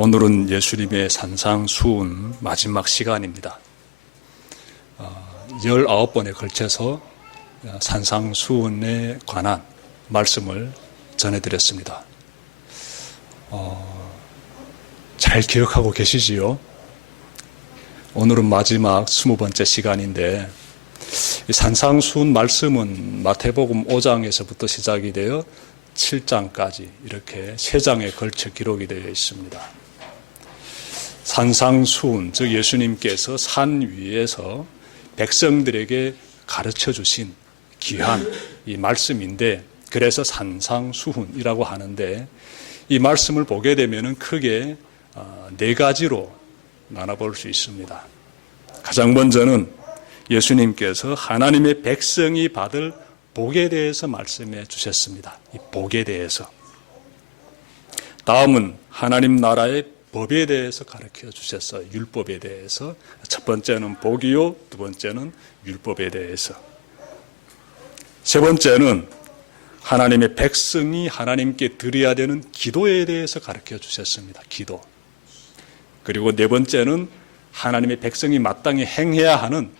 오늘은 예수님의 산상수훈 마지막 시간입니다. 19번에 걸쳐서 산상수훈에 관한 말씀을 전해드렸습니다. 잘 기억하고 계시지요? 오늘은 마지막 20번째 시간인데 산상수훈 말씀은 마태복음 5장에서부터 시작이 되어 7장까지 이렇게 3장에 걸쳐 기록이 되어 있습니다. 산상수훈, 즉 예수님께서 산 위에서 백성들에게 가르쳐 주신 귀한 이 말씀인데, 그래서 산상수훈이라고 하는데, 이 말씀을 보게 되면 크게 4가지로 나눠볼 수 있습니다. 가장 먼저는 예수님께서 하나님의 백성이 받을 복에 대해서 말씀해 주셨습니다. 이 복에 대해서. 다음은 하나님 나라의 법에 대해서 가르쳐 주셨어요. 율법에 대해서. 첫 번째는 복이요, 두 번째는 율법에 대해서. 세 번째는 하나님의 백성이 하나님께 드려야 되는 기도에 대해서 가르쳐 주셨습니다. 기도. 그리고 네 번째는 하나님의 백성이 마땅히 행해야 하는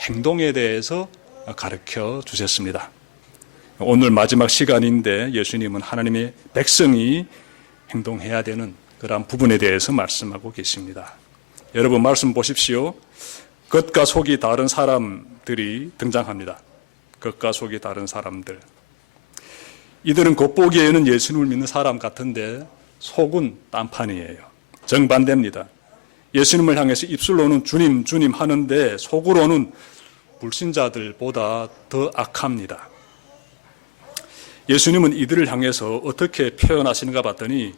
행동에 대해서 가르쳐 주셨습니다. 오늘 마지막 시간인데 예수님은 하나님의 백성이 행동해야 되는 그런 부분에 대해서 말씀하고 계십니다. 여러분 말씀 보십시오. 겉과 속이 다른 사람들이 등장합니다. 겉과 속이 다른 사람들. 이들은 겉보기에는 예수님을 믿는 사람 같은데 속은 딴판이에요. 정반대입니다. 예수님을 향해서 입술로는 주님 주님 하는데 속으로는 불신자들보다 더 악합니다. 예수님은 이들을 향해서 어떻게 표현하시는가 봤더니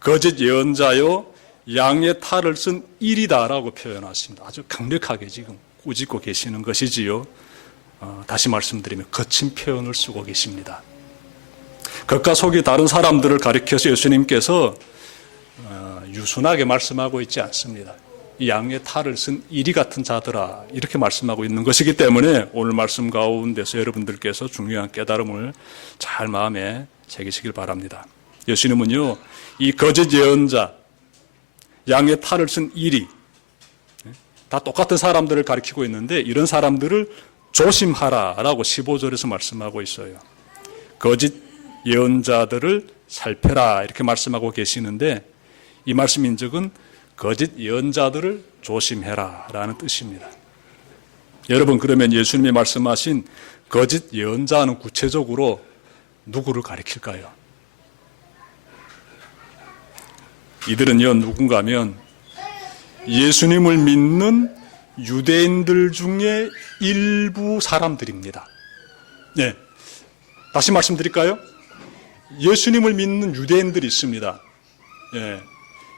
거짓 예언자요 양의 탈을 쓴 일이다라고 표현하십니다. 아주 강력하게 지금 꾸짖고 계시는 것이지요. 다시 말씀드리면 거친 표현을 쓰고 계십니다. 겉과 속이 다른 사람들을 가리켜서 예수님께서 유순하게 말씀하고 있지 않습니다. 이 양의 탈을 쓴 이리 같은 자들아, 이렇게 말씀하고 있는 것이기 때문에 오늘 말씀 가운데서 여러분들께서 중요한 깨달음을 잘 마음에 새기시길 바랍니다. 예수님은요, 이 거짓 예언자, 양의 탈을 쓴 이리, 다 똑같은 사람들을 가리키고 있는데 이런 사람들을 조심하라라고 15절에서 말씀하고 있어요. 거짓 예언자들을 살펴라 이렇게 말씀하고 계시는데, 이 말씀인즉은 거짓 예언자들을 조심해라라는 뜻입니다. 여러분, 그러면 예수님이 말씀하신 거짓 예언자는 구체적으로 누구를 가리킬까요? 이들은요, 누군가 하면 예수님을 믿는 유대인들 중에 일부 사람들입니다. 네, 다시 말씀드릴까요? 예수님을 믿는 유대인들이 있습니다. 예.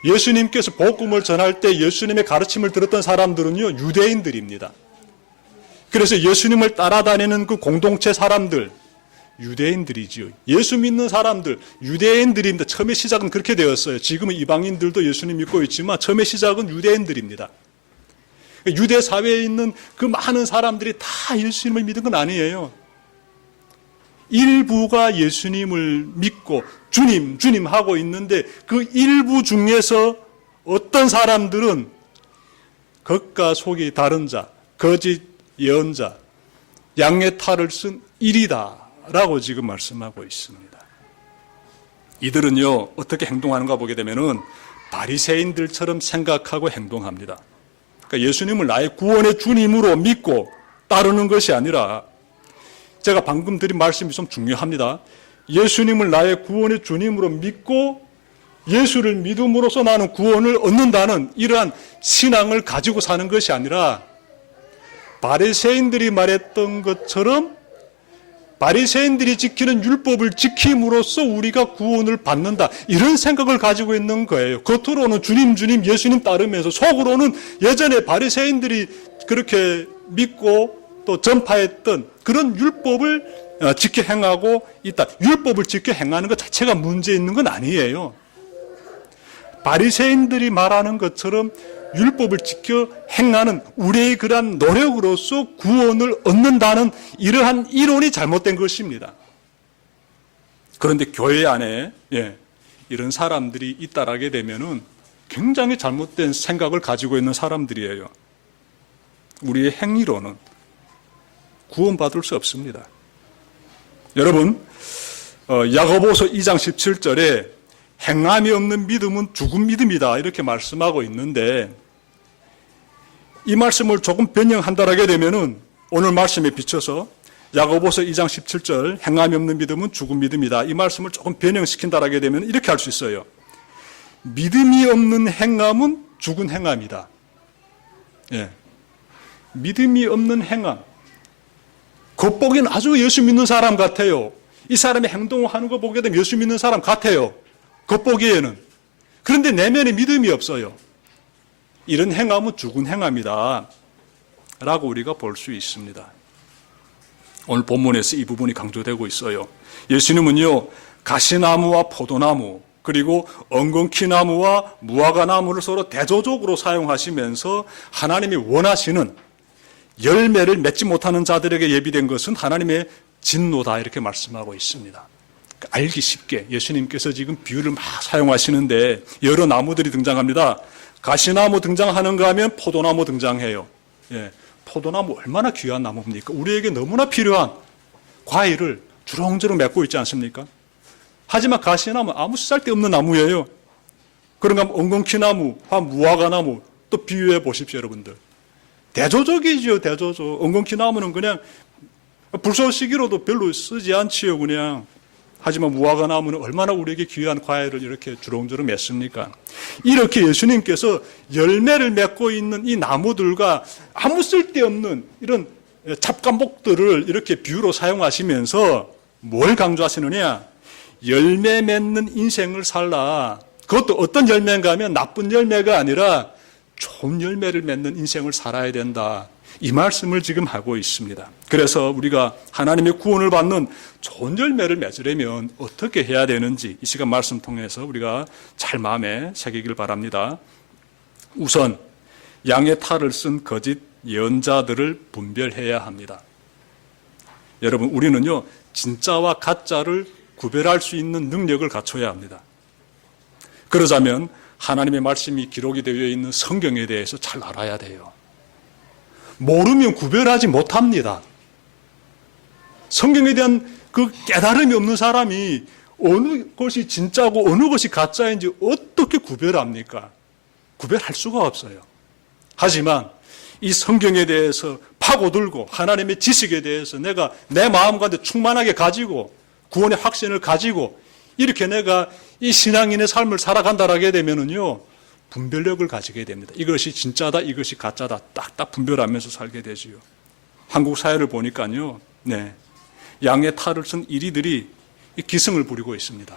예수님께서 복음을 전할 때 예수님의 가르침을 들었던 사람들은요, 유대인들입니다. 그래서 예수님을 따라다니는 그 공동체 사람들, 유대인들이지요. 예수 믿는 사람들, 유대인들입니다. 처음에 시작은 그렇게 되었어요. 지금은 이방인들도 예수님 믿고 있지만 처음에 시작은 유대인들입니다. 유대 사회에 있는 그 많은 사람들이 다 예수님을 믿은 건 아니에요. 일부가 예수님을 믿고 주님, 주님 하고 있는데 그 일부 중에서 어떤 사람들은 겉과 속이 다른 자, 거짓 예언자, 양의 탈을 쓴 일이다라고 지금 말씀하고 있습니다. 이들은요, 어떻게 행동하는가 보게 되면은 바리새인들처럼 생각하고 행동합니다. 그러니까 예수님을 나의 구원의 주님으로 믿고 따르는 것이 아니라, 제가 방금 드린 말씀이 좀 중요합니다. 예수님을 나의 구원의 주님으로 믿고 예수를 믿음으로써 나는 구원을 얻는다는 이러한 신앙을 가지고 사는 것이 아니라, 바리새인들이 말했던 것처럼 바리새인들이 지키는 율법을 지킴으로써 우리가 구원을 받는다, 이런 생각을 가지고 있는 거예요. 겉으로는 주님 주님 예수님 따르면서 속으로는 예전에 바리새인들이 그렇게 믿고 또 전파했던 그런 율법을 지켜 행하고 있다. 율법을 지켜 행하는 것 자체가 문제 있는 건 아니에요. 바리새인들이 말하는 것처럼 율법을 지켜 행하는 우리의 그러한 노력으로서 구원을 얻는다는 이러한 이론이 잘못된 것입니다. 그런데 교회 안에 이런 사람들이 잇따르게 되면은 굉장히 잘못된 생각을 가지고 있는 사람들이에요. 우리의 행위로는 구원받을 수 없습니다. 여러분, 야고보서 2장 17절에 행함이 없는 믿음은 죽은 믿음이다 이렇게 말씀하고 있는데, 이 말씀을 조금 변형한다라게 되면은 오늘 말씀에 비춰서 야고보서 2장 17절 행함이 없는 믿음은 죽은 믿음이다, 이 말씀을 조금 변형시킨다라게 되면 이렇게 할 수 있어요. 믿음이 없는 행함은 죽은 행함이다. 예. 믿음이 없는 행함. 겉보기는 아주 예수 믿는 사람 같아요. 이 사람의 행동을 하는 거 보게 되면 예수 믿는 사람 같아요. 겉보기에는. 그런데 내면에 믿음이 없어요. 이런 행함은 죽은 행함이다 라고 우리가 볼 수 있습니다. 오늘 본문에서 이 부분이 강조되고 있어요. 예수님은요, 가시나무와 포도나무 그리고 엉겅퀴나무와 무화과나무를 서로 대조적으로 사용하시면서 하나님이 원하시는 열매를 맺지 못하는 자들에게 예비된 것은 하나님의 진노다 이렇게 말씀하고 있습니다. 알기 쉽게 예수님께서 지금 비유를 막 사용하시는데 여러 나무들이 등장합니다. 가시나무 등장하는가 하면 포도나무 등장해요. 예, 포도나무 얼마나 귀한 나무입니까? 우리에게 너무나 필요한 과일을 주렁주렁 맺고 있지 않습니까? 하지만 가시나무 아무 쓸데없는 나무예요. 그런가 하면 엉겅퀴나무와 무화과나무 또 비유해 보십시오, 여러분들. 대조적이죠, 대조적. 엉겅퀴나무는 그냥 불쏘시개로도 별로 쓰지 않지요, 그냥. 하지만 무화과나무는 얼마나 우리에게 귀한 과일을 이렇게 주렁주렁 맺습니까? 이렇게 예수님께서 열매를 맺고 있는 이 나무들과 아무 쓸데없는 이런 잡간목들을 이렇게 비유로 사용하시면서 뭘 강조하시느냐? 열매 맺는 인생을 살라. 그것도 어떤 열매인가 하면 나쁜 열매가 아니라 좋은 열매를 맺는 인생을 살아야 된다. 이 말씀을 지금 하고 있습니다. 그래서 우리가 하나님의 구원을 받는 좋은 열매를 맺으려면 어떻게 해야 되는지 이 시간 말씀 통해서 우리가 잘 마음에 새기길 바랍니다. 우선 양의 탈을 쓴 거짓 예언자들을 분별해야 합니다. 여러분, 우리는요, 진짜와 가짜를 구별할 수 있는 능력을 갖춰야 합니다. 그러자면 하나님의 말씀이 기록이 되어 있는 성경에 대해서 잘 알아야 돼요. 모르면 구별하지 못합니다. 성경에 대한 그 깨달음이 없는 사람이 어느 것이 진짜고 어느 것이 가짜인지 어떻게 구별합니까? 구별할 수가 없어요. 하지만 이 성경에 대해서 파고들고 하나님의 지식에 대해서 내가 내 마음 가운데 충만하게 가지고 구원의 확신을 가지고 이렇게 내가 이 신앙인의 삶을 살아간다라게 되면은요, 분별력을 가지게 됩니다. 이것이 진짜다, 이것이 가짜다 딱딱 분별하면서 살게 되지요. 한국 사회를 보니까요, 네, 양의 탈을 쓴 이리들이 기승을 부리고 있습니다.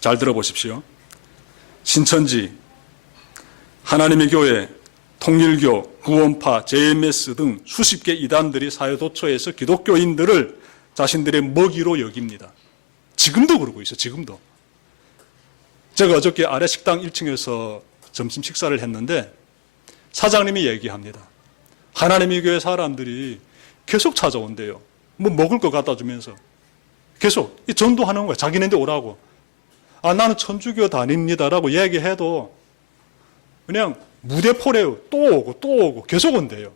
잘 들어보십시오. 신천지, 하나님의 교회, 통일교, 구원파, JMS 등 수십 개 이단들이 사회도처에서 기독교인들을 자신들의 먹이로 여깁니다. 지금도 그러고 있어요. 지금도. 제가 어저께 아래 식당 1층에서 점심 식사를 했는데 사장님이 얘기합니다. 하나님의 교회 사람들이 계속 찾아온대요. 뭐 먹을 거 갖다 주면서 계속 전도하는 거야. 자기네한테 오라고. 아, 나는 천주교 다닙니다라고 얘기해도 그냥 무대포래요. 또 오고 또 오고 계속 온대요.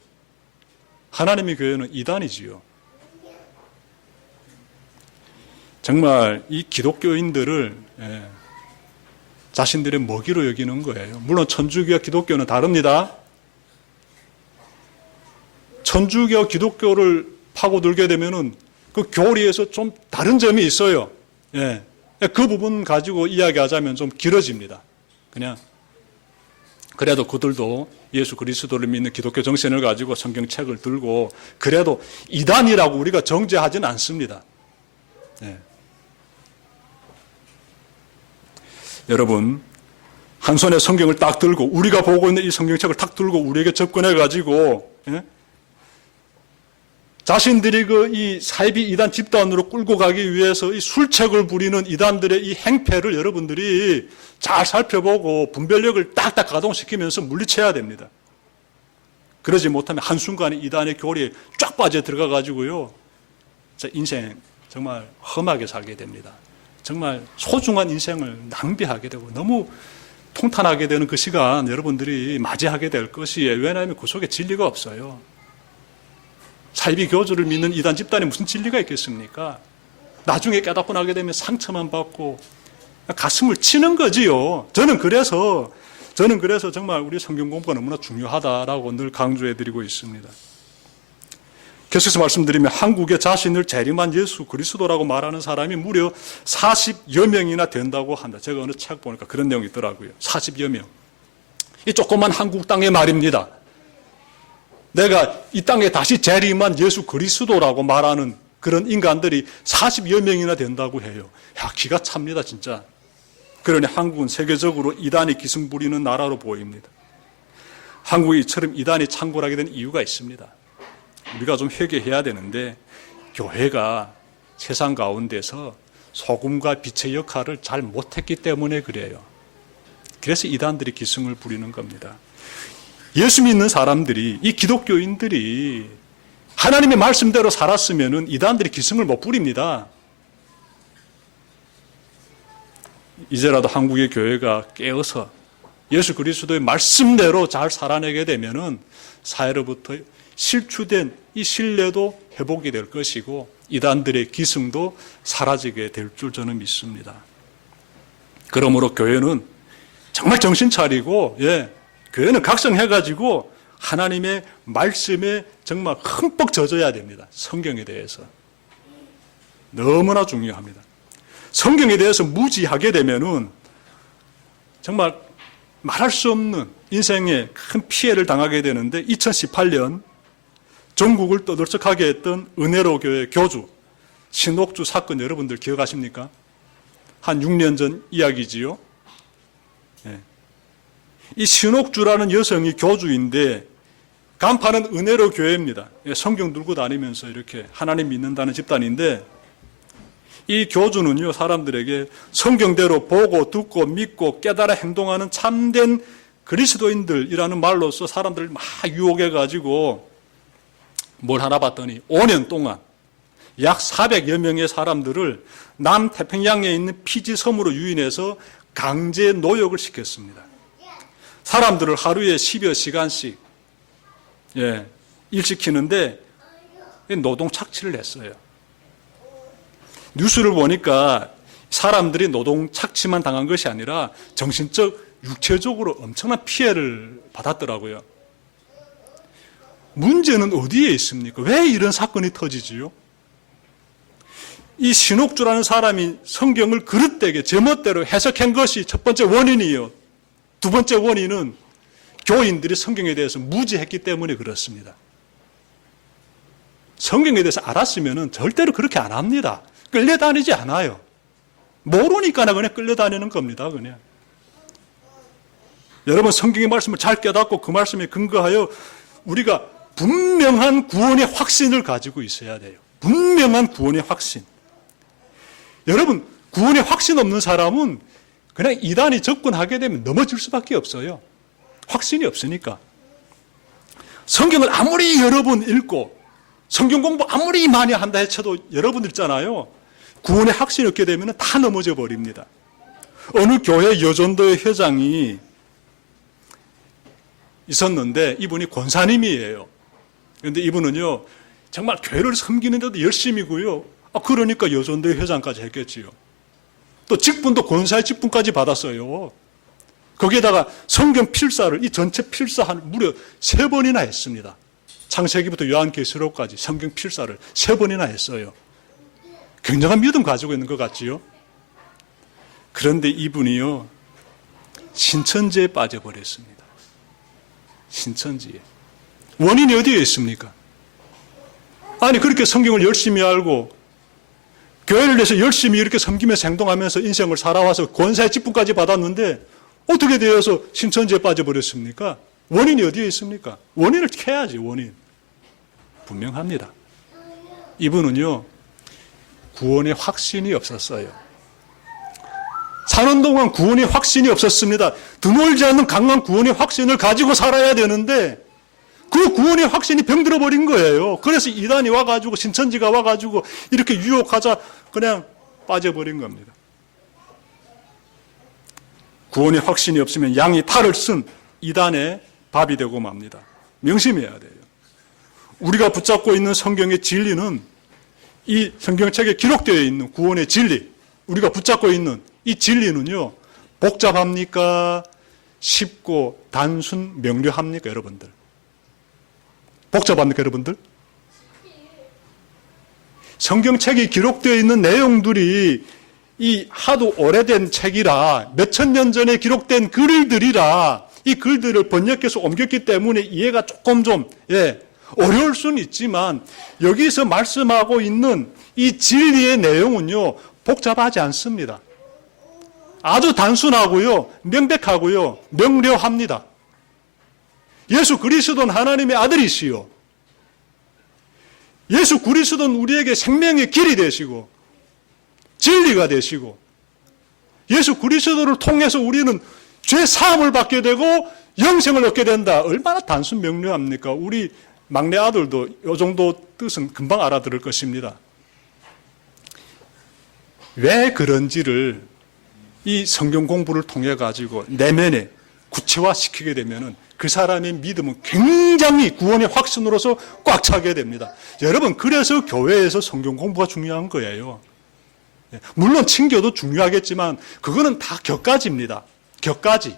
하나님의 교회는 이단이지요. 정말 이 기독교인들을 자신들의 먹이로 여기는 거예요. 물론 천주교와 기독교는 다릅니다. 천주교, 기독교를 파고들게 되면은 그 교리에서 좀 다른 점이 있어요. 예. 그 부분 가지고 이야기하자면 좀 길어집니다. 그냥. 그래도 그들도 예수 그리스도를 믿는 기독교 정신을 가지고 성경책을 들고 그래도 이단이라고 우리가 정죄하지는 않습니다. 예. 여러분, 한 손에 성경을 딱 들고 우리가 보고 있는 이 성경책을 딱 들고 우리에게 접근해 가지고 자신들이 그 이 사이비 이단 집단으로 끌고 가기 위해서 이 술책을 부리는 이단들의 이 행패를 여러분들이 잘 살펴보고 분별력을 딱딱 가동시키면서 물리쳐야 됩니다. 그러지 못하면 한순간에 이단의 교리에 쫙 빠져 들어가 가지고요, 인생 정말 험하게 살게 됩니다. 정말 소중한 인생을 낭비하게 되고 너무 통탄하게 되는 그 시간 여러분들이 맞이하게 될 것이에요. 왜냐하면 그 속에 진리가 없어요. 사이비 교주를 믿는 이단 집단에 무슨 진리가 있겠습니까? 나중에 깨닫고 나게 되면 상처만 받고 가슴을 치는 거지요. 저는 그래서 정말 우리 성경 공부가 너무나 중요하다라고 늘 강조해 드리고 있습니다. 계속해서 말씀드리면 한국에 자신을 재림한 예수 그리스도라고 말하는 사람이 무려 40여 명이나 된다고 한다. 제가 어느 책 보니까 그런 내용이 있더라고요. 40여 명. 이 조그만 한국 땅의 말입니다. 내가 이 땅에 다시 재림한 예수 그리스도라고 말하는 그런 인간들이 40여 명이나 된다고 해요. 야, 기가 찹니다, 진짜. 그러니 한국은 세계적으로 이단이 기승 부리는 나라로 보입니다. 한국이 이처럼 이단이 창궐하게 된 이유가 있습니다. 우리가 좀 회개해야 되는데 교회가 세상 가운데서 소금과 빛의 역할을 잘 못했기 때문에 그래요. 그래서 이단들이 기승을 부리는 겁니다. 예수 믿는 사람들이, 이 기독교인들이 하나님의 말씀대로 살았으면 이단들이 기승을 못 부립니다. 이제라도 한국의 교회가 깨어서 예수 그리스도의 말씀대로 잘 살아내게 되면은 사회로부터 실추된 이 신뢰도 회복이 될 것이고 이단들의 기승도 사라지게 될 줄 저는 믿습니다. 그러므로 교회는 정말 정신 차리고, 교회는 각성해가지고 하나님의 말씀에 정말 흠뻑 젖어야 됩니다. 성경에 대해서. 너무나 중요합니다. 성경에 대해서 무지하게 되면은 정말 말할 수 없는 인생에 큰 피해를 당하게 되는데 2018년 전국을 떠들썩하게 했던 은혜로 교회 교주 신옥주 사건 여러분들 기억하십니까? 한 6년 전 이야기지요. 이 신옥주라는 여성이 교주인데 간판은 은혜로 교회입니다. 성경 들고 다니면서 이렇게 하나님 믿는다는 집단인데 이 교주는요, 사람들에게 성경대로 보고 듣고 믿고 깨달아 행동하는 참된 그리스도인들이라는 말로서 사람들을 막 유혹해가지고 뭘 하나 봤더니 5년 동안 약 400여 명의 사람들을 남태평양에 있는 피지 섬으로 유인해서 강제 노역을 시켰습니다. 사람들을 하루에 10여 시간씩 일 시키는데 노동 착취를 했어요. 뉴스를 보니까 사람들이 노동 착취만 당한 것이 아니라 정신적, 육체적으로 엄청난 피해를 받았더라고요. 문제는 어디에 있습니까? 왜 이런 사건이 터지지요? 이 신옥주라는 사람이 성경을 그릇되게 제멋대로 해석한 것이 첫 번째 원인이에요. 두 번째 원인은 교인들이 성경에 대해서 무지했기 때문에 그렇습니다. 성경에 대해서 알았으면 절대로 그렇게 안 합니다. 끌려다니지 않아요. 모르니까 그냥 끌려다니는 겁니다. 그냥. 여러분 성경의 말씀을 잘 깨닫고 그 말씀에 근거하여 우리가 분명한 구원의 확신을 가지고 있어야 돼요. 분명한 구원의 확신. 여러분 구원의 확신 없는 사람은 그냥 이단이 접근하게 되면 넘어질 수밖에 없어요. 확신이 없으니까. 성경을 아무리 여러 번 읽고 성경 공부 아무리 많이 한다 해쳐도 여러분들 있잖아요. 구원의 확신이 없게 되면 다 넘어져 버립니다. 어느 교회 여전도의 회장이 있었는데 이분이 권사님이에요. 그런데 이분은요 정말 교회를 섬기는데도 열심이고요. 그러니까 여전도의 회장까지 했겠지요. 또 직분도 권사의 직분까지 받았어요. 거기에다가 성경 필사를 이 전체 필사를 무려 3번이나 했습니다. 창세기부터 요한계시록까지 성경 필사를 3번이나 했어요. 굉장한 믿음 가지고 있는 것 같지요? 그런데 이분이요 신천지에 빠져버렸습니다. 신천지에. 원인이 어디에 있습니까? 아니 그렇게 성경을 열심히 알고 교회를 위해서 열심히 이렇게 섬기면서 행동하면서 인생을 살아와서 권사의 직분까지 받았는데 어떻게 되어서 신천지에 빠져버렸습니까? 원인이 어디에 있습니까? 원인을 캐야지. 원인. 분명합니다. 이분은요 구원의 확신이 없었어요. 사는 동안 구원의 확신이 없었습니다. 드물지 않는 강한 구원의 확신을 가지고 살아야 되는데 그 구원의 확신이 병들어 버린 거예요. 그래서 이단이 와가지고 신천지가 와가지고 이렇게 유혹하자 그냥 빠져버린 겁니다. 구원의 확신이 없으면 양이 탈을 쓴 이단의 밥이 되고 맙니다. 명심해야 돼요. 우리가 붙잡고 있는 성경의 진리는 이 성경책에 기록되어 있는 구원의 진리, 우리가 붙잡고 있는 이 진리는요, 복잡합니까? 쉽고 단순 명료합니까, 여러분들? 복잡합니까, 여러분들? 성경책이 기록되어 있는 내용들이 이 하도 오래된 책이라 몇천 년 전에 기록된 글들이라 이 글들을 번역해서 옮겼기 때문에 이해가 조금 좀 어려울 수는 있지만 여기서 말씀하고 있는 이 진리의 내용은요 복잡하지 않습니다. 아주 단순하고요 명백하고요 명료합니다. 예수 그리스도는 하나님의 아들이시요 예수 그리스도는 우리에게 생명의 길이 되시고 진리가 되시고 예수 그리스도를 통해서 우리는 죄 사함을 받게 되고 영생을 얻게 된다. 얼마나 단순 명료합니까? 우리 막내 아들도 이 정도 뜻은 금방 알아들을 것입니다. 왜 그런지를 이 성경 공부를 통해 가지고 내면에 구체화시키게 되면은 그 사람의 믿음은 굉장히 구원의 확신으로서 꽉 차게 됩니다. 여러분, 그래서 교회에서 성경 공부가 중요한 거예요. 물론 친교도 중요하겠지만 그거는 다 격가지입니다. 격가지.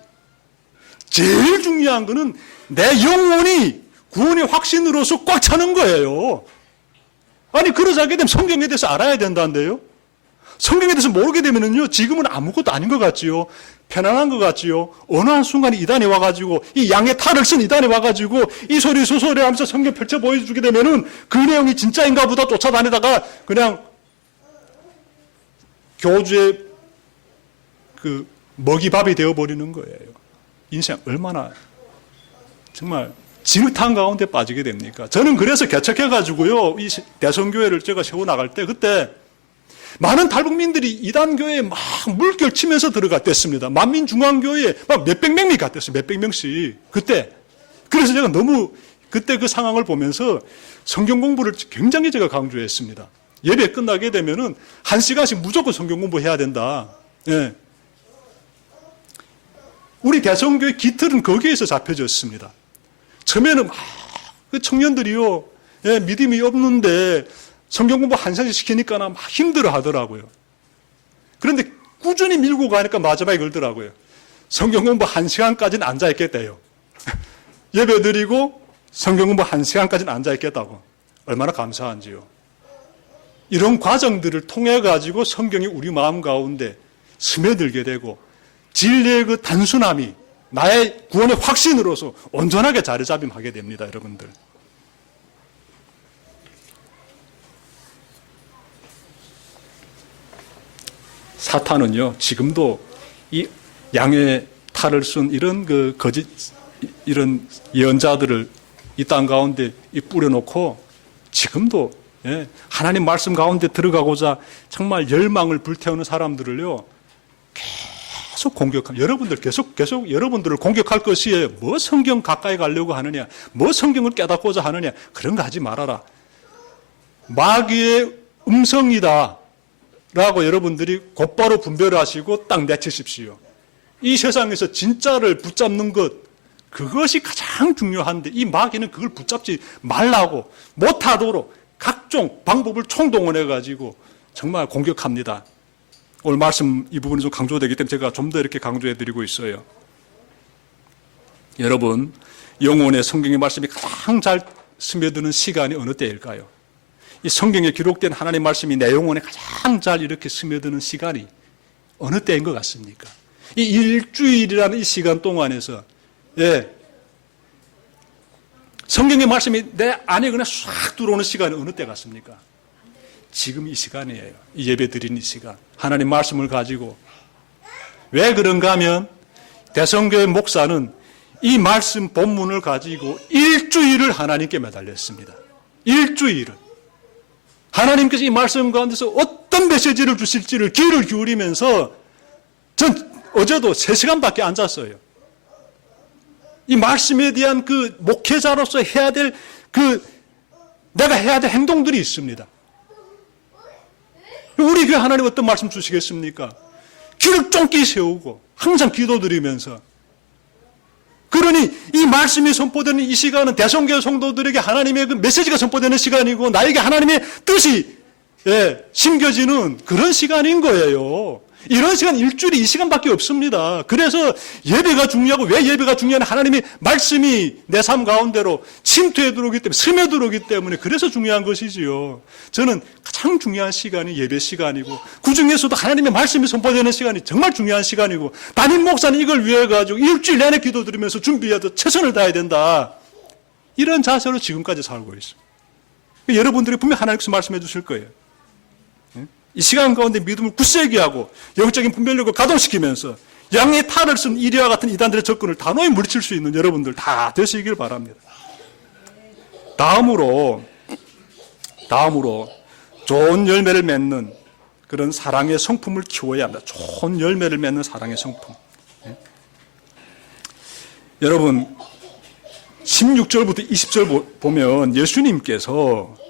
제일 중요한 거는 내 영혼이 구원의 확신으로서 꽉 차는 거예요. 아니, 그러자게 되면 성경에 대해서 알아야 된다는데요. 성경에 대해서 모르게 되면은요, 지금은 아무것도 아닌 것 같지요. 편안한 것 같지요. 어느 한 순간에 이단에 와가지고, 이 양의 탈을 쓴 이단에 와가지고, 이 소리 저 소리 하면서 성경 펼쳐 보여주게 되면은 그 내용이 진짜인가 보다 쫓아다니다가 그냥 교주의 그 먹이밥이 되어버리는 거예요. 인생 얼마나 정말 진흙탕 가운데 빠지게 됩니까? 저는 그래서 개척해가지고요, 이 대성교회를 제가 세워나갈 때 그때 많은 탈북민들이 이단교회에 막 물결 치면서 들어갔댔습니다. 만민중앙교회에 막 몇백 명이 갔댔어요. 몇백 명씩. 그때. 그래서 제가 너무 그때 그 상황을 보면서 성경 공부를 굉장히 제가 강조했습니다. 예배 끝나게 되면은 1시간씩 무조건 성경 공부해야 된다. 예. 우리 대성교회 기틀은 거기에서 잡혀졌습니다. 처음에는 막 그 청년들이요, 믿음이 없는데 성경 공부 1시간씩 시키니까 막 힘들어 하더라고요. 그런데 꾸준히 밀고 가니까 마지막에 그러더라고요. 성경 공부 1시간까지는 앉아있겠대요. 예배 드리고 성경 공부 1시간까지는 앉아있겠다고. 얼마나 감사한지요. 이런 과정들을 통해 가지고 성경이 우리 마음 가운데 스며들게 되고 진리의 그 단순함이 나의 구원의 확신으로서 온전하게 자리잡임하게 됩니다, 여러분들. 사탄은요, 지금도 이 양의 탈을 쓴 이런 그 거짓, 이런 예언자들을 이 땅 가운데 뿌려놓고 지금도 하나님 말씀 가운데 들어가고자 정말 열망을 불태우는 사람들을요, 계속 공격합니다. 여러분들 계속 여러분들을 공격할 것이에요. 뭐 성경 가까이 가려고 하느냐, 뭐 성경을 깨닫고자 하느냐, 그런 거 하지 말아라. 마귀의 음성이다 라고 여러분들이 곧바로 분별하시고 딱 내치십시오. 이 세상에서 진짜를 붙잡는 것, 그것이 가장 중요한데 이 마귀는 그걸 붙잡지 말라고, 못하도록 각종 방법을 총동원해가지고 정말 공격합니다. 오늘 말씀 이 부분이 좀 강조되기 때문에 제가 좀 더 이렇게 강조해드리고 있어요. 여러분, 영혼의 성경의 말씀이 가장 잘 스며드는 시간이 어느 때일까요? 이 성경에 기록된 하나님 말씀이 내 영혼에 가장 잘 이렇게 스며드는 시간이 어느 때인 것 같습니까? 이 일주일이라는 이 시간 동안에서 성경의 말씀이 내 안에 그냥 싹 들어오는 시간이 어느 때 같습니까? 지금 이 시간이에요. 이 예배 드리는 이 시간. 하나님 말씀을 가지고. 왜 그런가 하면 대성교회 목사는 이 말씀 본문을 가지고 일주일을 하나님께 매달렸습니다. 일주일을. 하나님께서 이 말씀 가운데서 어떤 메시지를 주실지를 귀를 기울이면서 전 어제도 3시간밖에 앉았어요. 이 말씀에 대한 그 목회자로서 해야 될 내가 해야 될 행동들이 있습니다. 우리 교회 하나님 어떤 말씀 주시겠습니까? 귀를 쫑끼 세우고 항상 기도드리면서. 그러니 이 말씀이 선포되는 이 시간은 대성교회 성도들에게 하나님의 그 메시지가 선포되는 시간이고 나에게 하나님의 뜻이 심겨지는 그런 시간인 거예요. 이런 시간 일주일에 이 시간밖에 없습니다. 그래서 예배가 중요하고 왜 예배가 중요하냐? 하나님의 말씀이 내 삶 가운데로 침투해 들어오기 때문에 스며 들어오기 때문에 그래서 중요한 것이지요. 저는 가장 중요한 시간이 예배 시간이고 그 중에서도 하나님의 말씀이 선포되는 시간이 정말 중요한 시간이고 담임 목사는 이걸 위해 가지고 일주일 내내 기도드리면서 준비해서 최선을 다해야 된다. 이런 자세로 지금까지 살고 있습니다. 여러분들이 분명 하나님께서 말씀해 주실 거예요. 이 시간 가운데 믿음을 굳세게 하고 영적인 분별력을 가동시키면서 양의 탈을 쓴 이리와 같은 이단들의 접근을 단호히 물리칠 수 있는 여러분들 다 되시길 바랍니다. 다음으로 좋은 열매를 맺는 그런 사랑의 성품을 키워야 합니다. 좋은 열매를 맺는 사랑의 성품. 여러분 16절부터 20절 보면 예수님께서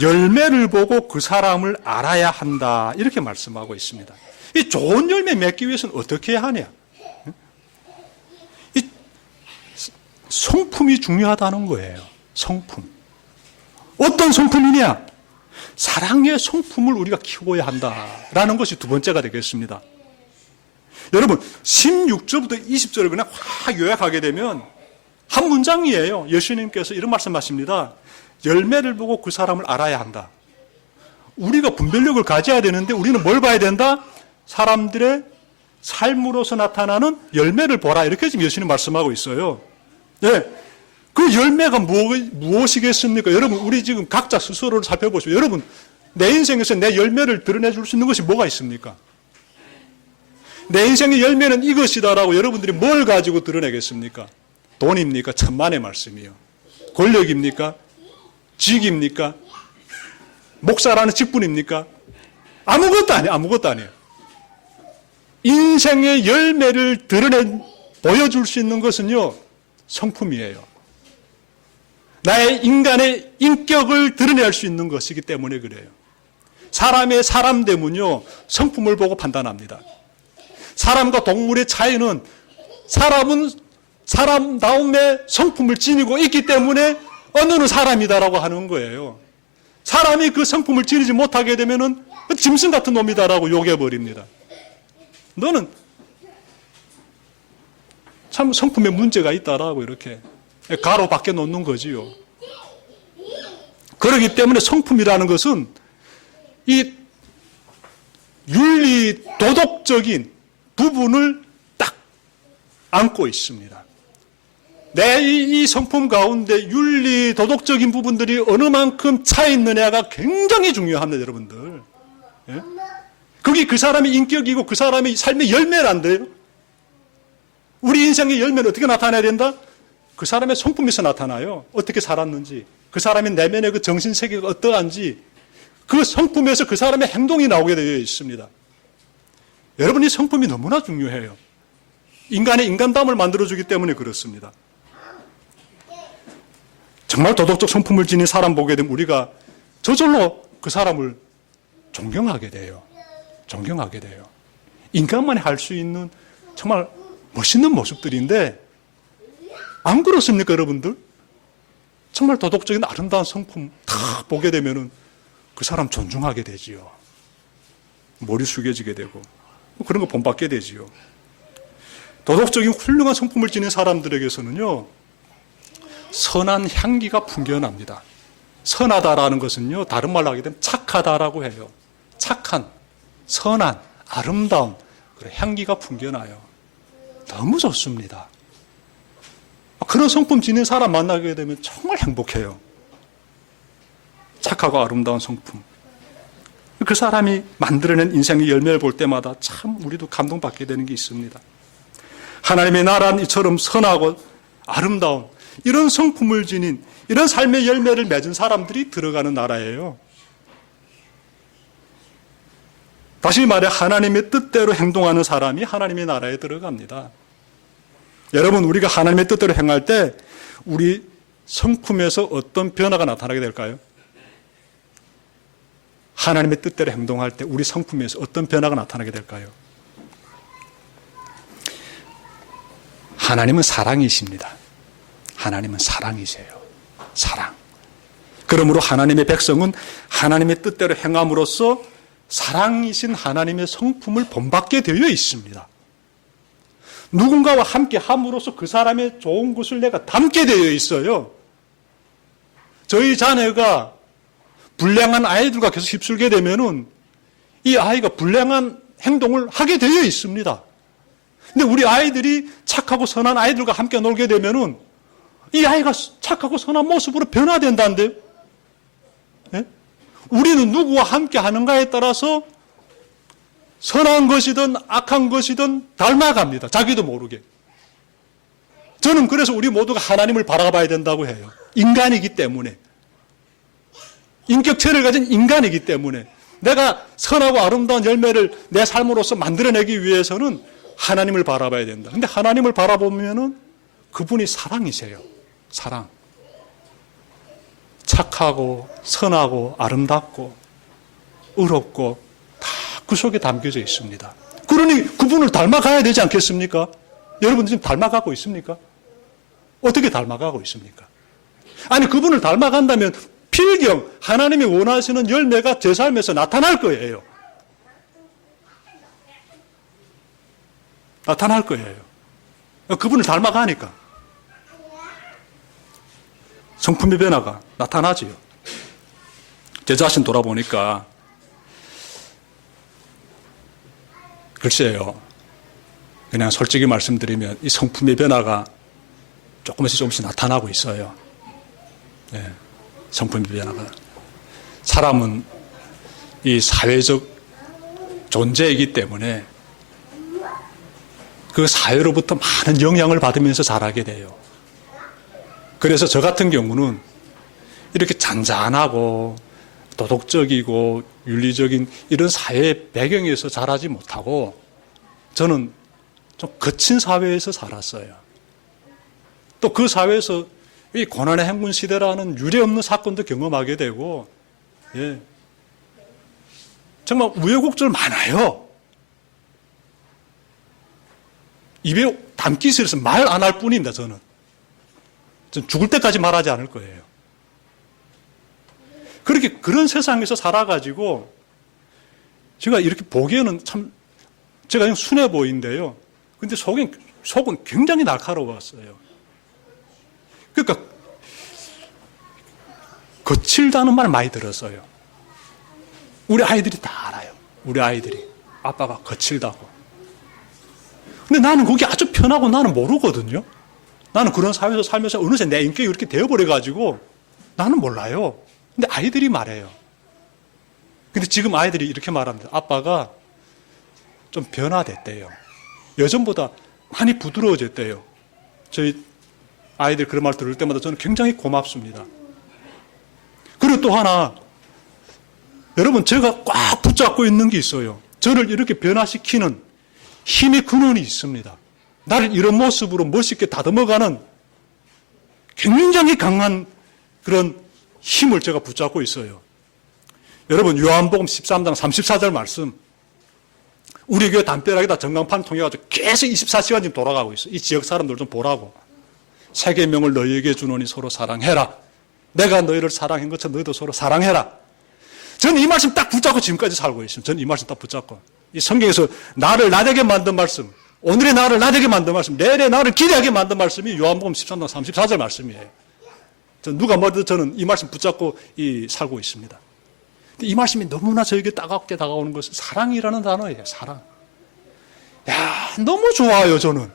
열매를 보고 그 사람을 알아야 한다 이렇게 말씀하고 있습니다. 이 좋은 열매 맺기 위해서는 어떻게 해야 하냐? 이 성품이 중요하다는 거예요. 성품. 어떤 성품이냐? 사랑의 성품을 우리가 키워야 한다라는 것이 두 번째가 되겠습니다. 여러분 16절부터 20절을 그냥 확 요약하게 되면 한 문장이에요. 예수님께서 이런 말씀하십니다. 열매를 보고 그 사람을 알아야 한다. 우리가 분별력을 가져야 되는데 우리는 뭘 봐야 된다? 사람들의 삶으로서 나타나는 열매를 보라. 이렇게 지금 예수님 말씀하고 있어요. 네. 그 열매가 무엇이겠습니까? 여러분, 우리 지금 각자 스스로를 살펴보시면 여러분, 내 인생에서 내 열매를 드러내줄 수 있는 것이 뭐가 있습니까? 내 인생의 열매는 이것이다라고 여러분들이 뭘 가지고 드러내겠습니까? 돈입니까? 천만의 말씀이요. 권력입니까? 직입니까? 목사라는 직분입니까? 아무것도 아니에요. 인생의 열매를 보여줄 수 있는 것은요, 성품이에요. 나의 인간의 인격을 드러낼 수 있는 것이기 때문에 그래요. 사람의 사람됨은요, 성품을 보고 판단합니다. 사람과 동물의 차이는 사람은 사람다움의 성품을 지니고 있기 때문에 어느는 사람이다라고 하는 거예요. 사람이 그 성품을 지니지 못하게 되면은 짐승 같은 놈이다라고 욕해버립니다. 너는 참 성품에 문제가 있다라고 이렇게 가로밖에 놓는 거지요. 그렇기 때문에 성품이라는 것은 이 윤리 도덕적인 부분을 딱 안고 있습니다. 내 이 성품 가운데 윤리 도덕적인 부분들이 어느 만큼 차 있느냐가 굉장히 중요합니다, 여러분들. 예? 그게 그 사람의 인격이고 그 사람의 삶의 열매란데요. 우리 인생의 열매는 어떻게 나타나야 된다? 그 사람의 성품에서 나타나요. 어떻게 살았는지, 그 사람의 내면의 그 정신세계가 어떠한지, 그 성품에서 그 사람의 행동이 나오게 되어 있습니다. 여러분이 성품이 너무나 중요해요. 인간의 인간다움을 만들어주기 때문에 그렇습니다. 정말 도덕적 성품을 지닌 사람 보게 되면 우리가 저절로 그 사람을 존경하게 돼요. 인간만이 할 수 있는 정말 멋있는 모습들인데 안 그렇습니까, 여러분들? 정말 도덕적인 아름다운 성품 다 보게 되면은 그 사람 존중하게 되지요. 머리 숙여지게 되고 그런 거 본받게 되지요. 도덕적인 훌륭한 성품을 지닌 사람들에게서는요, 선한 향기가 풍겨납니다. 선하다라는 것은요, 다른 말로 하게 되면 착하다라고 해요. 착한, 선한, 아름다운 그런 향기가 풍겨나요. 너무 좋습니다. 그런 성품 지닌 사람 만나게 되면 정말 행복해요. 착하고 아름다운 성품. 그 사람이 만들어낸 인생의 열매를 볼 때마다 참 우리도 감동받게 되는 게 있습니다. 하나님의 나라는 이처럼 선하고 아름다운 이런 성품을 지닌 이런 삶의 열매를 맺은 사람들이 들어가는 나라예요. 다시 말해 하나님의 뜻대로 행동하는 사람이 하나님의 나라에 들어갑니다. 여러분, 우리가 하나님의 뜻대로 행할 때 우리 성품에서 어떤 변화가 나타나게 될까요? 하나님의 뜻대로 행동할 때 우리 성품에서 어떤 변화가 나타나게 될까요? 하나님은 사랑이십니다. 하나님은 사랑이세요. 사랑. 그러므로 하나님의 백성은 하나님의 뜻대로 행함으로써 사랑이신 하나님의 성품을 본받게 되어 있습니다. 누군가와 함께 함으로써 그 사람의 좋은 것을 내가 담게 되어 있어요. 저희 자녀가 불량한 아이들과 계속 휩쓸게 되면은 이 아이가 불량한 행동을 하게 되어 있습니다. 근데 우리 아이들이 착하고 선한 아이들과 함께 놀게 되면은 이 아이가 착하고 선한 모습으로 변화된다는데요. 예? 우리는 누구와 함께 하는가에 따라서 선한 것이든 악한 것이든 닮아갑니다. 자기도 모르게. 저는 그래서 우리 모두가 하나님을 바라봐야 된다고 해요. 인간이기 때문에. 인격체를 가진 인간이기 때문에. 내가 선하고 아름다운 열매를 내 삶으로서 만들어내기 위해서는 하나님을 바라봐야 된다. 근데 하나님을 바라보면은 그분이 사랑이세요. 사랑. 착하고 선하고 아름답고 의롭고 다 그 속에 담겨져 있습니다. 그러니 그분을 닮아가야 되지 않겠습니까? 여러분 지금 닮아가고 있습니까? 어떻게 닮아가고 있습니까? 아니 그분을 닮아간다면 필경 하나님이 원하시는 열매가 제 삶에서 나타날 거예요. 나타날 거예요. 그분을 닮아가니까 성품의 변화가 나타나지요. 제 자신 돌아보니까 글쎄요. 그냥 솔직히 말씀드리면 이 성품의 변화가 조금씩 나타나고 있어요. 네, 성품의 변화가. 사람은 이 사회적 존재이기 때문에 그 사회로부터 많은 영향을 받으면서 자라게 돼요. 그래서 저 같은 경우는 이렇게 잔잔하고 도덕적이고 윤리적인 이런 사회의 배경에서 자라지 못하고 저는 좀 거친 사회에서 살았어요. 또 그 사회에서 이 고난의 행군 시대라는 유례없는 사건도 경험하게 되고, 예. 정말 우여곡절 많아요. 입에 담기 싫어서 말 안 할 뿐입니다, 저는. 전 죽을 때까지 말하지 않을 거예요. 그렇게 그런 세상에서 살아가지고 제가 이렇게 보기에는 참 제가 그냥 순해 보이는데요. 근데 속은 굉장히 날카로웠어요. 그러니까 거칠다는 말 많이 들었어요. 우리 아이들이 다 알아요. 우리 아이들이 아빠가 거칠다고. 근데 나는 그게 아주 편하고 나는 모르거든요. 나는 그런 사회에서 살면서 어느새 내 인격이 이렇게 되어버려가지고 나는 몰라요. 근데 아이들이 말해요. 근데 지금 아이들이 이렇게 말합니다. 아빠가 좀 변화됐대요. 예전보다 많이 부드러워졌대요. 저희 아이들 그런 말 들을 때마다 저는 굉장히 고맙습니다. 그리고 또 하나, 여러분 제가 꽉 붙잡고 있는 게 있어요. 저를 이렇게 변화시키는 힘의 근원이 있습니다. 나를 이런 모습으로 멋있게 다듬어가는 굉장히 강한 그런 힘을 제가 붙잡고 있어요. 여러분 요한복음 13장 34절 말씀, 우리 교회 담벼락에다 전광판 통해가지고 계속 24시간 지금 돌아가고 있어요. 이 지역 사람들 좀 보라고. 세 계명을 너희에게 주노니 서로 사랑해라. 내가 너희를 사랑한 것처럼 너희도 서로 사랑해라. 저는 이 말씀 딱 붙잡고 지금까지 살고 있습니다. 저는 이 말씀 딱 붙잡고. 이 성경에서 나를 나되게 만든 말씀, 오늘의 나를 나되게 만든 말씀, 내일의 나를 기대하게 만든 말씀이 요한복음 13장 34절 말씀이에요. 누가 뭐래도 저는 이 말씀 붙잡고 살고 있습니다. 이 말씀이 너무나 저에게 따갑게 다가오는 것은 사랑이라는 단어예요. 사랑. 야, 너무 좋아요, 저는.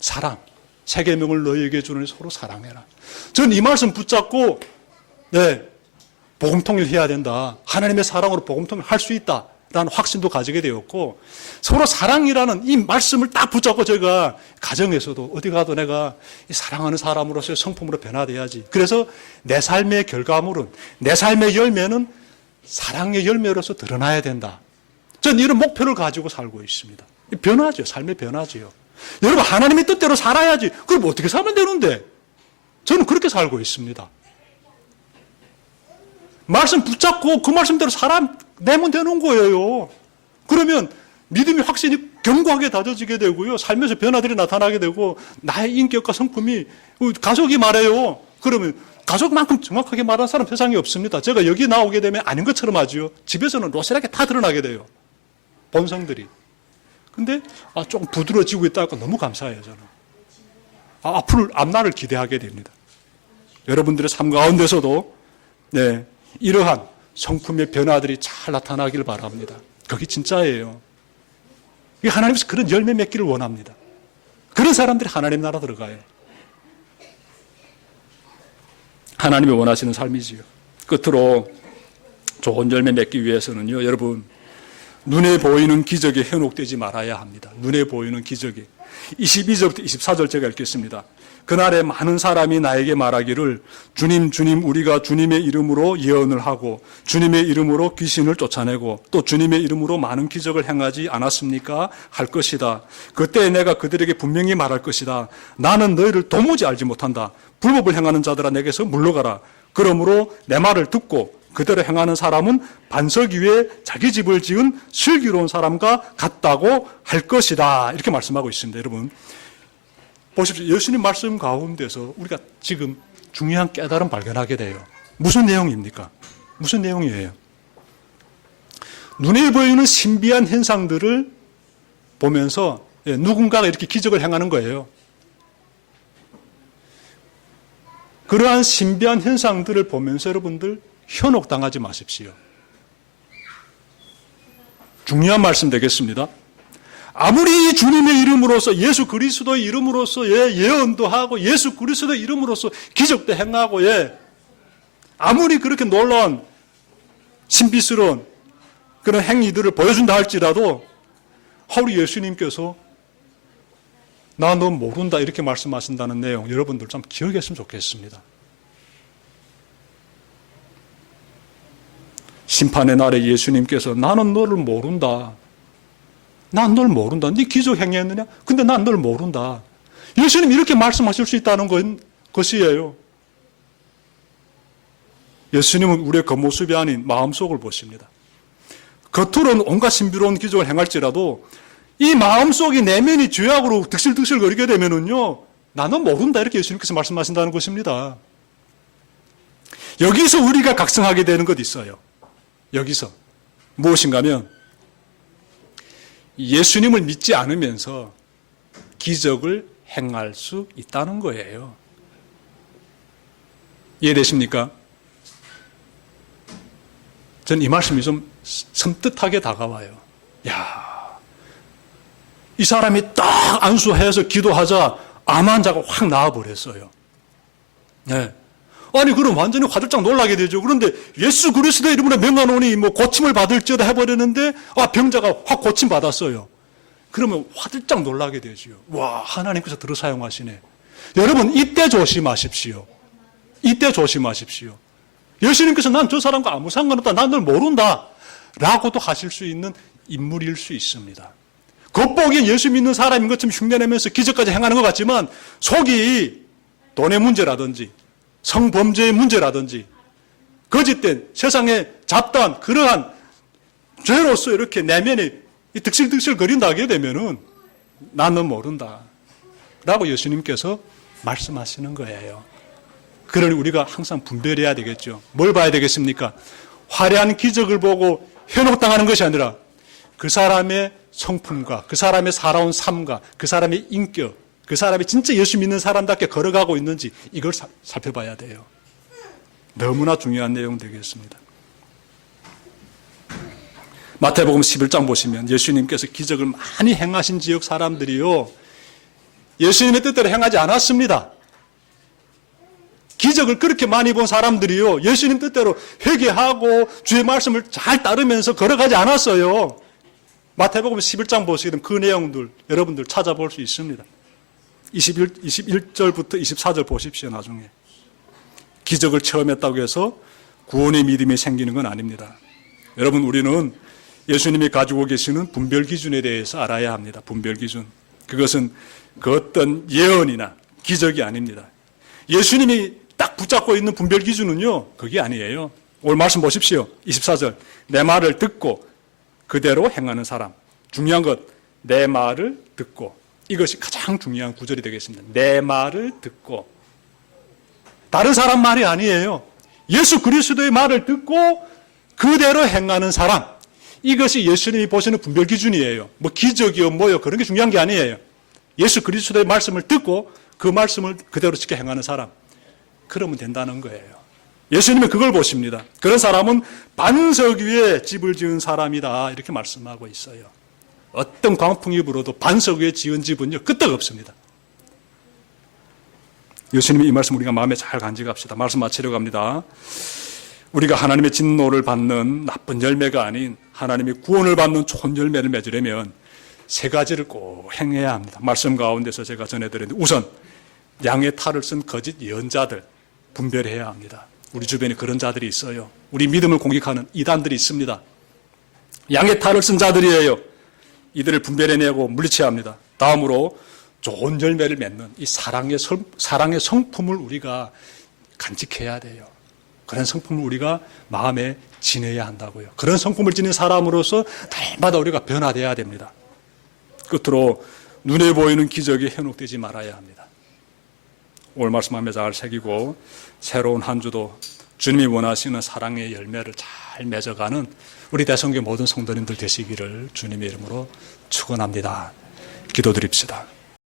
사랑. 세 계명을 너희에게 주노니 서로 사랑해라. 저는 이 말씀 붙잡고, 네, 복음통일 해야 된다. 하나님의 사랑으로 복음통일 할 수 있다. 라는 확신도 가지게 되었고, 서로 사랑이라는 이 말씀을 딱 붙잡고 제가 가정에서도 어디 가도 내가 이 사랑하는 사람으로서의 성품으로 변화돼야지. 그래서 내 삶의 결과물은, 내 삶의 열매는 사랑의 열매로서 드러나야 된다. 저는 이런 목표를 가지고 살고 있습니다. 변화죠. 삶의 변화지요. 여러분, 하나님의 뜻대로 살아야지. 그럼 어떻게 살면 되는데? 저는 그렇게 살고 있습니다. 말씀 붙잡고 그 말씀대로 살아내면 되는 거예요. 그러면 믿음이 확신이 견고하게 다져지게 되고요. 삶에서 변화들이 나타나게 되고 나의 인격과 성품이 가족이 말해요. 그러면 가족만큼 정확하게 말하는 사람 세상에 없습니다. 제가 여기 나오게 되면 아닌 것처럼 하지요. 집에서는 로실하게 다 드러나게 돼요. 본성들이. 근데 조금 부드러워지고 있다고 너무 감사해요. 저는. 앞날을 기대하게 됩니다. 여러분들의 삶 가운데서도 이러한 성품의 변화들이 잘 나타나길 바랍니다. 그게 진짜예요. 하나님께서 그런 열매 맺기를 원합니다. 그런 사람들이 하나님 나라 들어가요. 하나님이 원하시는 삶이지요. 끝으로 좋은 열매 맺기 위해서는요, 여러분, 눈에 보이는 기적에 현혹되지 말아야 합니다. 눈에 보이는 기적에. 22절부터 24절 제가 읽겠습니다. 그날에 많은 사람이 나에게 말하기를 주님 주님 우리가 주님의 이름으로 예언을 하고 주님의 이름으로 귀신을 쫓아내고 또 주님의 이름으로 많은 기적을 행하지 않았습니까? 할 것이다. 그때 내가 그들에게 분명히 말할 것이다. 나는 너희를 도무지 알지 못한다. 불법을 행하는 자들아 내게서 물러가라. 그러므로 내 말을 듣고 그대로 행하는 사람은 반석 위에 자기 집을 지은 슬기로운 사람과 같다고 할 것이다. 이렇게 말씀하고 있습니다. 여러분 보십시오. 예수님 말씀 가운데서 우리가 지금 중요한 깨달음 발견하게 돼요. 무슨 내용입니까? 무슨 내용이에요? 눈에 보이는 신비한 현상들을 보면서 누군가가 이렇게 기적을 행하는 거예요. 그러한 신비한 현상들을 보면서 여러분들 현혹당하지 마십시오. 중요한 말씀 되겠습니다. 아무리 주님의 이름으로서 예수 그리스도의 이름으로서 예언도 하고 예수 그리스도의 이름으로서 기적도 행하고 아무리 그렇게 놀라운 신비스러운 그런 행위들을 보여준다 할지라도 우리 예수님께서 나 너 모른다 이렇게 말씀하신다는 내용 여러분들 좀 기억했으면 좋겠습니다. 심판의 날에 예수님께서 나는 너를 모른다. 난 널 모른다. 네 기적 행했느냐? 근데 난 널 모른다. 예수님 이렇게 말씀하실 수 있다는 것이에요. 예수님은 우리의 겉모습이 아닌 마음속을 보십니다. 겉으로는 온갖 신비로운 기적을 행할지라도 이 마음속이 내면이 죄악으로 득실득실 거리게 되면은요, 나는 모른다. 이렇게 예수님께서 말씀하신다는 것입니다. 여기서 우리가 각성하게 되는 것 있어요. 여기서. 무엇인가 하면 예수님을 믿지 않으면서 기적을 행할 수 있다는 거예요. 이해되십니까? 저는 이 말씀이 좀 섬뜩하게 다가와요. 이 사람이 딱 안수해서 기도하자 암 환자가 확 나와버렸어요. 아니 그럼 완전히 화들짝 놀라게 되죠. 그런데 예수 그리스도의 이름으로 명하노니 고침을 받을지어다 해버렸는데 병자가 확 고침 받았어요. 그러면 화들짝 놀라게 되죠. 와, 하나님께서 들어 사용하시네. 여러분 이때 조심하십시오. 이때 조심하십시오. 예수님께서 난 저 사람과 아무 상관없다. 난 널 모른다. 라고도 하실 수 있는 인물일 수 있습니다. 겉보기엔 예수 믿는 사람인 것처럼 흉내내면서 기적까지 행하는 것 같지만 속이 돈의 문제라든지 성범죄의 문제라든지 거짓된 세상에 잡다한 그러한 죄로서 이렇게 내면이 득실득실 거린다게 되면은 나는 모른다. 라고 예수님께서 말씀하시는 거예요. 그러니 우리가 항상 분별해야 되겠죠. 뭘 봐야 되겠습니까? 화려한 기적을 보고 현혹당하는 것이 아니라 그 사람의 성품과 그 사람의 살아온 삶과 그 사람의 인격, 그 사람이 진짜 예수 믿는 사람답게 걸어가고 있는지 이걸 살펴봐야 돼요. 너무나 중요한 내용 되겠습니다. 마태복음 11장 보시면 예수님께서 기적을 많이 행하신 지역 사람들이요, 예수님의 뜻대로 행하지 않았습니다. 기적을 그렇게 많이 본 사람들이요, 예수님 뜻대로 회개하고 주의 말씀을 잘 따르면서 걸어가지 않았어요. 마태복음 11장 보시게 되면 그 내용들 여러분들 찾아볼 수 있습니다. 21절부터 24절 보십시오. 나중에 기적을 체험했다고 해서 구원의 믿음이 생기는 건 아닙니다. 여러분 우리는 예수님이 가지고 계시는 분별 기준에 대해서 알아야 합니다. 분별 기준. 그것은 그 어떤 예언이나 기적이 아닙니다. 예수님이 딱 붙잡고 있는 분별 기준은요, 그게 아니에요. 오늘 말씀 보십시오. 24절. 내 말을 듣고 그대로 행하는 사람. 중요한 것, 내 말을 듣고, 이것이 가장 중요한 구절이 되겠습니다. 내 말을 듣고. 다른 사람 말이 아니에요. 예수 그리스도의 말을 듣고 그대로 행하는 사람. 이것이 예수님이 보시는 분별 기준이에요. 뭐 기적이요 뭐요 그런 게 중요한 게 아니에요. 예수 그리스도의 말씀을 듣고 그 말씀을 그대로 지켜 행하는 사람. 그러면 된다는 거예요. 예수님은 그걸 보십니다. 그런 사람은 반석 위에 집을 지은 사람이다 이렇게 말씀하고 있어요. 어떤 광풍이 불어도 반석 위에 지은 집은요 끄떡 없습니다. 예수님이 이 말씀 우리가 마음에 잘 간직합시다. 말씀 마치려고 합니다. 우리가 하나님의 진노를 받는 나쁜 열매가 아닌 하나님의 구원을 받는 좋은 열매를 맺으려면 세 가지를 꼭 행해야 합니다. 말씀 가운데서 제가 전해드렸는데, 우선 양의 탈을 쓴 거짓 예언자들 분별해야 합니다. 우리 주변에 그런 자들이 있어요. 우리 믿음을 공격하는 이단들이 있습니다. 양의 탈을 쓴 자들이에요. 이들을 분별해내고 물리쳐야 합니다. 다음으로 좋은 열매를 맺는 이 사랑의 성품을 우리가 간직해야 돼요. 그런 성품을 우리가 마음에 지내야 한다고요. 그런 성품을 지닌 사람으로서 날마다 우리가 변화되어야 됩니다. 끝으로 눈에 보이는 기적이 현혹되지 말아야 합니다. 오늘 말씀하며 잘 새기고 새로운 한 주도 주님이 원하시는 사랑의 열매를 잘 맺어가는 우리 대성교회 모든 성도님들 되시기를 주님의 이름으로 축원합니다. 기도드립시다.